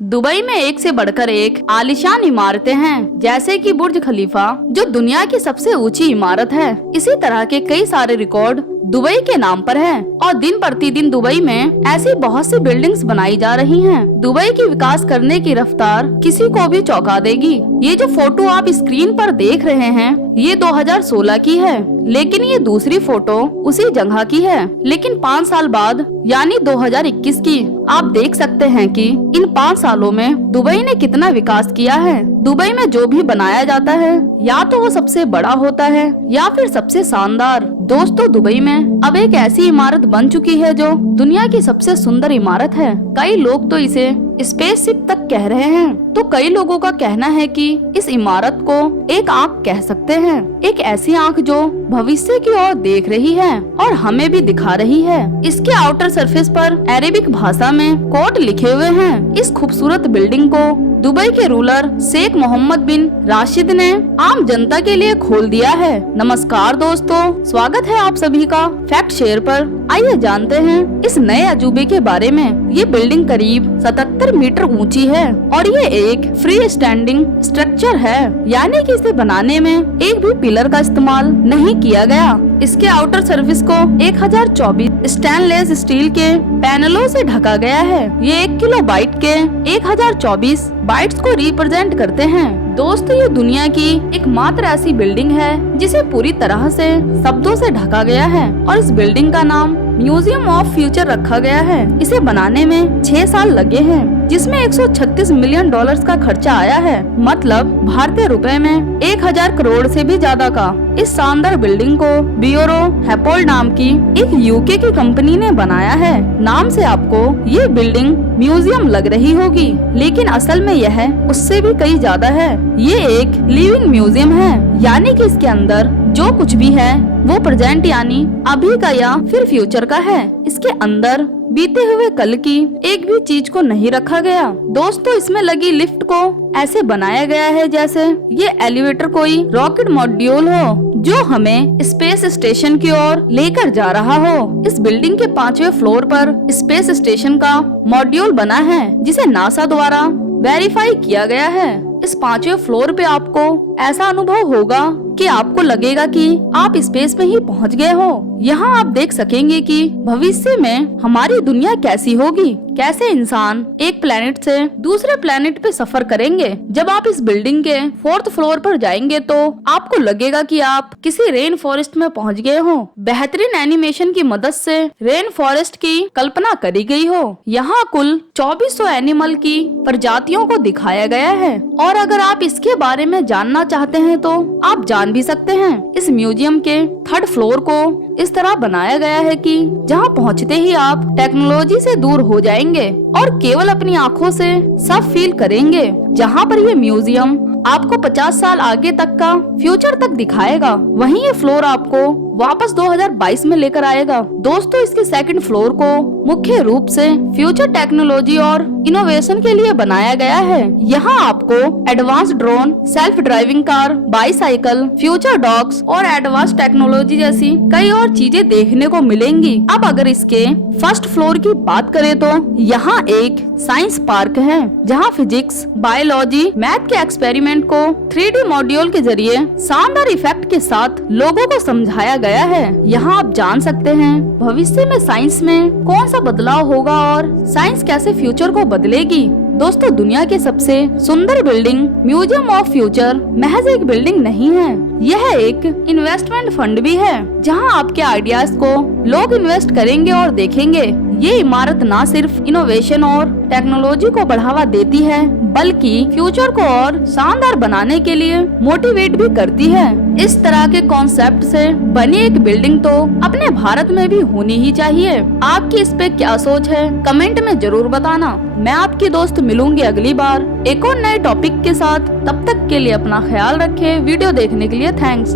Dubai में एक से बढ़कर एक आलीशान इमारतें हैं, जैसे कि बुर्ज खलीफा जो दुनिया की सबसे ऊंची इमारत है। इसी तरह के कई सारे रिकॉर्ड दुबई के नाम पर है और दिन प्रतिदिन दुबई में ऐसी बहुत सी बिल्डिंग्स बनाई जा रही हैं। दुबई की विकास करने की रफ्तार किसी को भी चौंका देगी। ये जो फोटो आप स्क्रीन पर देख रहे हैं ये 2016 की है, लेकिन ये दूसरी फोटो उसी जगह की है, लेकिन 5 साल बाद यानी 2021 की। आप देख सकते हैं कि इन 5 सालों में दुबई ने कितना विकास किया है। दुबई में जो भी बनाया जाता है या तो वो सबसे बड़ा होता है या फिर सबसे शानदार। दोस्तों, दुबई में अब एक ऐसी इमारत बन चुकी है जो दुनिया की सबसे सुंदर इमारत है। कई लोग तो इसे स्पेसशिप तक कह रहे हैं, तो कई लोगों का कहना है कि इस इमारत को एक आंख कह सकते हैं। एक ऐसी आंख जो भविष्य की ओर देख रही है और हमें भी दिखा रही है। इसके आउटर सरफेस पर अरेबिक भाषा में कोड लिखे हुए हैं। इस खूबसूरत बिल्डिंग को दुबई के रूलर शेख मोहम्मद बिन राशिद ने आम जनता के लिए खोल दिया है। नमस्कार दोस्तों, स्वागत है आप सभी का फैक्ट शेयर पर। आइए जानते हैं इस नए अजूबे के बारे में। ये बिल्डिंग करीब 77 मीटर ऊंची है और ये एक फ्री स्टैंडिंग स्ट्रक्चर है, यानी कि इसे बनाने में एक भी पिलर का इस्तेमाल नहीं किया गया। इसके आउटर सर्फेस को 1024 स्टेनलेस स्टील के पैनलों से ढका गया है। ये 1 किलोबाइट के 1024 बाइट्स को रिप्रेजेंट करते हैं। दोस्तों, ये दुनिया की एकमात्र ऐसी बिल्डिंग है जिसे पूरी तरह से शब्दों से ढका गया है और इस बिल्डिंग का नाम म्यूजियम ऑफ फ्यूचर रखा गया है। इसे बनाने में 6 साल लगे हैं, जिसमें 136 मिलियन डॉलर्स का खर्चा आया है, मतलब भारतीय रुपए में 1000 करोड़ से भी ज्यादा का। इस शानदार बिल्डिंग को बियोरो हैपोल्ड नाम की एक यूके की कंपनी ने बनाया है। नाम से आपको ये बिल्डिंग म्यूजियम लग रही होगी, लेकिन असल में यह उससे भी कई ज्यादा है। ये एक लिविंग म्यूजियम है, यानी कि इसके अंदर जो कुछ भी है वो प्रेजेंट यानी अभी का या फिर फ्यूचर का है। इसके अंदर बीते हुए कल की एक भी चीज को नहीं रखा गया। दोस्तों, इसमें लगी लिफ्ट को ऐसे बनाया गया है जैसे ये एलिवेटर कोई रॉकेट मॉड्यूल हो जो हमें स्पेस स्टेशन की ओर लेकर जा रहा हो। इस बिल्डिंग के 5वें फ्लोर पर स्पेस स्टेशन का मॉड्यूल बना है, जिसे नासा द्वारा वेरीफाई किया गया है। इस 5वें फ्लोर पे आपको ऐसा अनुभव होगा कि आपको लगेगा कि आप स्पेस में ही पहुंच गए हो। यहाँ आप देख सकेंगे कि भविष्य में हमारी दुनिया कैसी होगी, कैसे इंसान एक प्लेनेट से दूसरे प्लेनेट पे सफर करेंगे। जब आप इस बिल्डिंग के 4th फ्लोर पर जाएंगे तो आपको लगेगा कि आप किसी रेन फॉरेस्ट में पहुंच गए हो। बेहतरीन एनिमेशन की मदद से रेन फॉरेस्ट की कल्पना करी गई हो। यहाँ कुल 2400 एनिमल की प्रजातियों को दिखाया गया है और अगर आप इसके बारे में जानना चाहते हैं तो आप जान भी सकते हैं। इस म्यूजियम के 3rd फ्लोर को इस तरह बनाया गया है कि जहां पहुंचते ही आप टेक्नोलॉजी से दूर हो जाएंगे और केवल अपनी आंखों से सब फील करेंगे। जहां पर ये म्यूजियम आपको 50 साल आगे तक का फ्यूचर तक दिखाएगा, वहीं ये फ्लोर आपको वापस 2022 में लेकर आएगा। दोस्तों, इसके 2nd फ्लोर को मुख्य रूप से फ्यूचर टेक्नोलॉजी और इनोवेशन के लिए बनाया गया है। यहाँ आपको advance drone, self driving car, bicycle, future dogs और एडवांस टेक्नोलॉजी जैसी कई और चीजें देखने को मिलेंगी। अब अगर इसके 1st फ्लोर की बात करें तो यहाँ एक साइंस पार्क है, जहाँ फिजिक्स, बायोलॉजी, मैथ के एक्सपेरिमेंट को 3D मॉड्यूल के जरिए शानदार इफेक्ट के साथ लोगों को समझाया गया है। यहाँ आप जान सकते हैं भविष्य में साइंस में कौन सा बदलाव होगा और साइंस कैसे फ्यूचर को बदलेगी। दोस्तों, दुनिया के सबसे सुंदर बिल्डिंग म्यूजियम ऑफ फ्यूचर महज एक बिल्डिंग नहीं है, यह एक इन्वेस्टमेंट फंड भी है, जहां आपके आइडियाज को लोग इन्वेस्ट करेंगे और देखेंगे। ये इमारत न सिर्फ इनोवेशन और टेक्नोलॉजी को बढ़ावा देती है, बल्कि फ्यूचर को और शानदार बनाने के लिए मोटिवेट भी करती है। इस तरह के कॉन्सेप्ट से बनी एक बिल्डिंग तो अपने भारत में भी होनी ही चाहिए। आपकी इस पे क्या सोच है, कमेंट में जरूर बताना। मैं आपकी दोस्त मिलूंगी अगली बार एक और नए टॉपिक के साथ। तब तक के लिए अपना ख्याल रखें। वीडियो देखने के लिए थैंक्स।